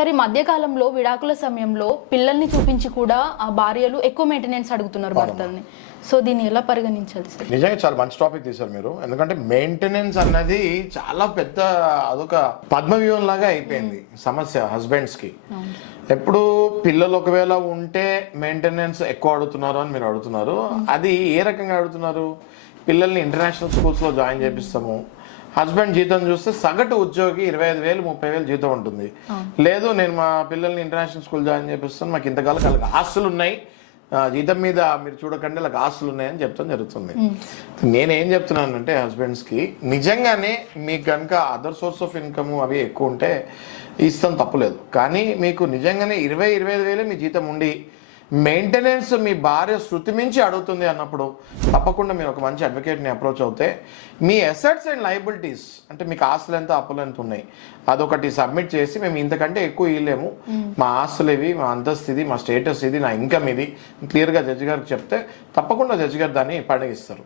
సరే మధ్య కాలంలో విడాకుల సమయంలో పిల్లల్ని చూపించి కూడా ఆ భార్యలు ఎక్కువ మెయింటెనెన్స్ అడుగుతున్నారు భర్తల్ని. సో దీన్ని ఎలా పరిగణించాలి సార్? నిజంగా చాలా మంచి టాపిక్ తీశారు మీరు. ఎందుకంటే మెయింటెనెన్స్ అన్నది చాలా పెద్ద అదొక పద్మవ్యూహం లాగా అయిపోయింది సమస్య హస్బెండ్స్ కి. ఎప్పుడు పిల్లలు ఒకవేళ ఉంటే మెయింటెనెన్స్ ఎక్కువ అడుగుతున్నారు అని మీరు అడుగుతున్నారు. అది ఏ రకంగా అడుగుతున్నారు? పిల్లల్ని ఇంటర్నేషనల్ స్కూల్స్ లో జాయిన్ చేపిస్తాము, హస్బెండ్ జీతం చూస్తే సగటు ఉద్యోగి 25,000 30,000 జీతం ఉంటుంది. లేదు నేను మా పిల్లల్ని ఇంటర్నేషనల్ స్కూల్ జాయిన్ చేపిస్తాను, మాకు ఇంతకాలం వాళ్ళకి ఆస్తులు ఉన్నాయి, జీతం మీద మీరు చూడకండి వాళ్ళకి ఆస్తులు ఉన్నాయని చెప్తాం జరుగుతుంది. నేనేం చెప్తున్నానంటే హస్బెండ్స్కి, నిజంగానే మీకు కనుక అదర్ సోర్స్ ఆఫ్ ఇన్కమ్ అవి ఎక్కువ ఉంటే ఇస్తాం, తప్పులేదు. కానీ మీకు నిజంగానే 20-25,000 మీ జీతం ఉండి మెయింటెనెన్స్ మీ భార్య శృతి మించి అడుగుతుంది అన్నప్పుడు తప్పకుండా మీరు ఒక మంచి అడ్వకేట్ని అప్రోచ్ అవుతే మీ అసెట్స్ అండ్ లయబిలిటీస్, అంటే మీకు ఆస్తులు ఎంత అప్పులు ఎంత ఉన్నాయి, అదొకటి సబ్మిట్ చేసి మేము ఇంతకంటే ఎక్కువ ఇవ్వలేము, మా ఆస్తులు ఇవి, మా అంతస్తు ఇది, మా స్టేటస్ ఇది, నా ఇన్కమ్ ఇది క్లియర్గా జడ్జి గారికి చెప్తే తప్పకుండా జడ్జి గారు దాన్ని పండగిస్తారు.